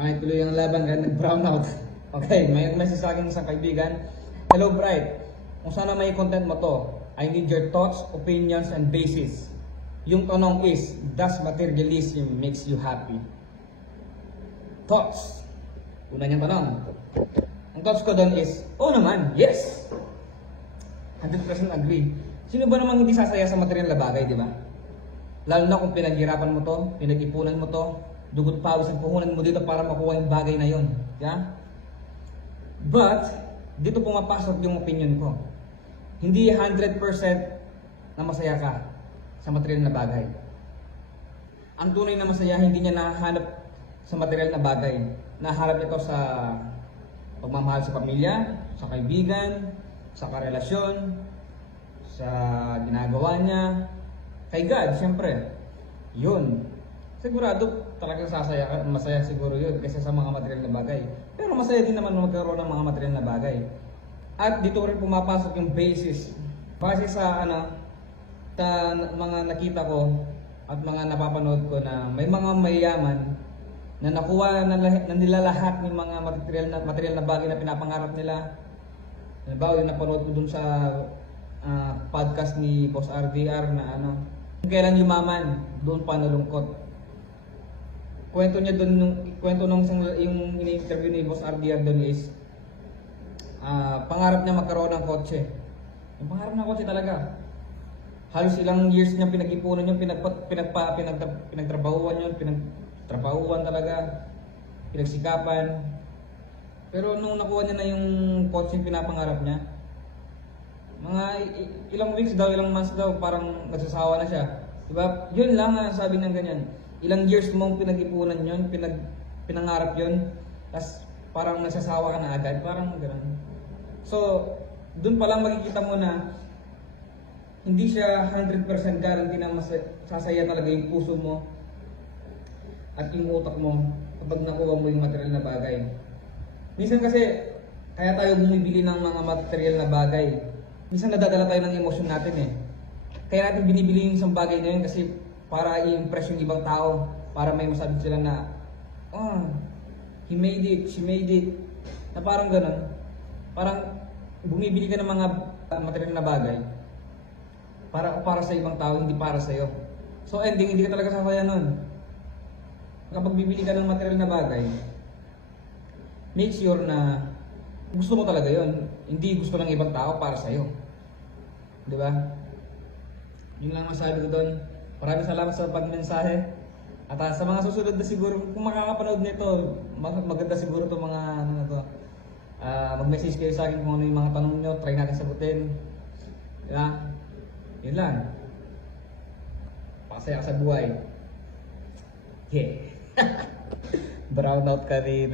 Ay, tuloy ang laban kaya nag-brown out. Okay, may message sa akin isang kaibigan. Hello, Bright. Kung sana may content mo to, I need your thoughts, opinions, and basis. Yung tanong is, does materialism makes you happy? Thoughts. Una niyang tanong. Ang thoughts ko doon is, oh naman, yes! 100% agree. Sino ba namang hindi sasaya sa material na bagay, di ba? Lalo na kung pinaghirapan mo to, pinag-ipunan mo to, dugot pawis ang puhunan mo dito para makuha yung bagay na yon. Yeah? But, dito pumapasok yung opinion ko. Hindi 100% na masaya ka sa material na bagay. Ang tunay na masaya, hindi niya nahanap sa material na bagay. Nahanap ito sa pagmamahal sa pamilya, sa kaibigan, sa karelasyon, sa ginagawa niya, kay God, siyempre. Yun. Sigurado talagang masaya siguro yun kaysa sa mga material na bagay. Pero masaya din naman magkaroon ng mga material na bagay. At dito rin pumapasok yung basis. Base sa mga nakita ko at mga napapanood ko na may mga mayayaman na nakuha na nila lahat ng mga material na bagay na pinapangarap nila. Halimbawa, yung napanood ko dun sa podcast ni Boss RDR na kailan yumaman, doon pa nalungkot. Kwento niya doon, yung ini-interview ni Boss RDR doon is pangarap niya magkaroon ng kotse. Yung pangarap ng kotse talaga. Halos ilang years niya pinag-ipunan yun, pinagtrabahuan yun, pinagtrabahuan talaga, pinagsikapan. Pero nung nakuha niya na yung kotse yung pinapangarap niya, mga ilang weeks daw, ilang months daw, parang nagsasawa na siya. Diba? Yun lang sabi ng ganyan. Ilang years mong pinag-ipunan yun, pinangarap yun, tapos parang nagsasawa ka na agad, parang gano'n. So, dun pa lang makikita mo na hindi siya 100% guarantee na sasaya talaga yung puso mo at yung utak mo kapag nakuha mo yung material na bagay. Minsan kasi, kaya tayo bumibili ng mga material na bagay. Minsan nadadala tayo ng emosyon natin eh. Kaya natin binibili yung isang bagay na yun kasi para i-impress yung ibang tao. Para may masabi sila na, oh, he made it, she made it. Na parang ganun. Parang bumibili ka ng mga material na bagay para sa ibang tao, hindi para sa iyo. So ending, hindi ka talaga sasaya nun. Kapag bibili ka ng material na bagay, make sure na gusto mo talaga yon, hindi gusto ng ibang tao para sa iyo. 'Di ba? Yun lang ang sabi ko doon. Maraming salamat sa pagmensahe. At sa mga susunod na siguro, kung makakapanood nito, maganda siguro 'tong mga na to. Mag-message kayo sa akin kung ano yung mga tanong niyo, try natin sagutin. 'Di ba? Yun lang. Pasaya ka sa buhay. Yeah. Brown out ka rin.